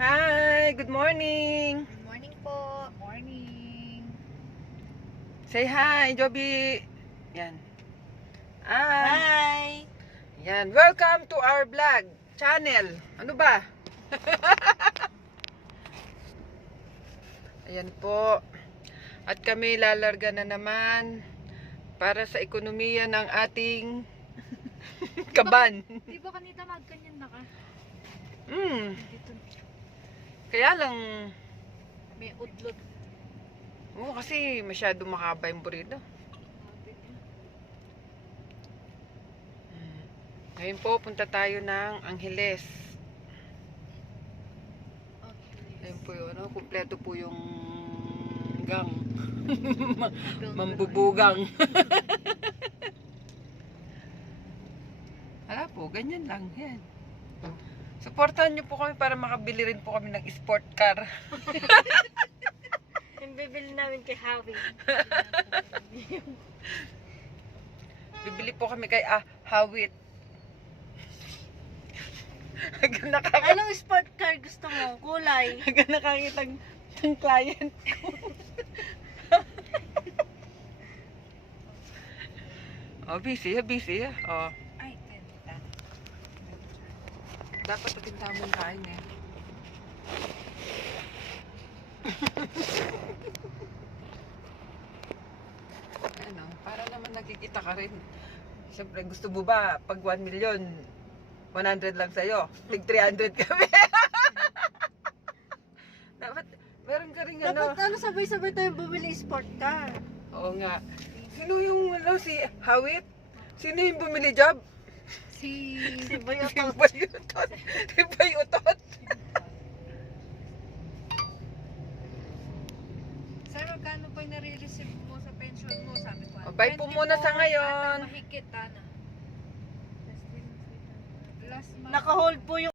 Hi, good morning. Good morning po. Morning. Say hi, Joby. Yan. Hi. Hi. Yan, welcome to our vlog channel. Ano ba? Ayan po. At kami lalarga na naman para sa ekonomiya ng ating kaban. Di ba kanina magkanyan na ka? Mm, Dito kaya lang, may udlot. oo kasi masyado makaba yung burrito. Mm. Ngayon po, punta tayo ng Angeles. Ayun po yun, ano, kumpleto po yung gang. Mambubugang. Wala po, ganyan lang. Yan. Supportahan niyo po kami para makabili rin po kami ng sport car. Yung bibili namin kay Howie. Bibili po kami kay ah, Hawit. Hanggang nakaka Anong sport car gusto mo? Kulay. hanggang nakakita ng client ko. oh, busy, ah, busy. ah. Oh. Dapat paging tamang kain eh. ano, para naman nakikita ka rin. Siyempre, gusto mo ba, pag 1 million, 100 lang sa'yo. Tig 300 kami. Dapat, meron ka rin ano. Dapat ano sabay-sabay tayong bumili sport car. Oo nga. Sino yung, ano, si Hawit? Sino yung bumili job? Si... Si Si Bayotot. Bayutot. Si Bayutot. Sir, magkano po yung nare-receive mo sa pension mo? Sabi ko. Bye po muna sa ngayon. Mahigit, ano? Last month. Naka-hold po yung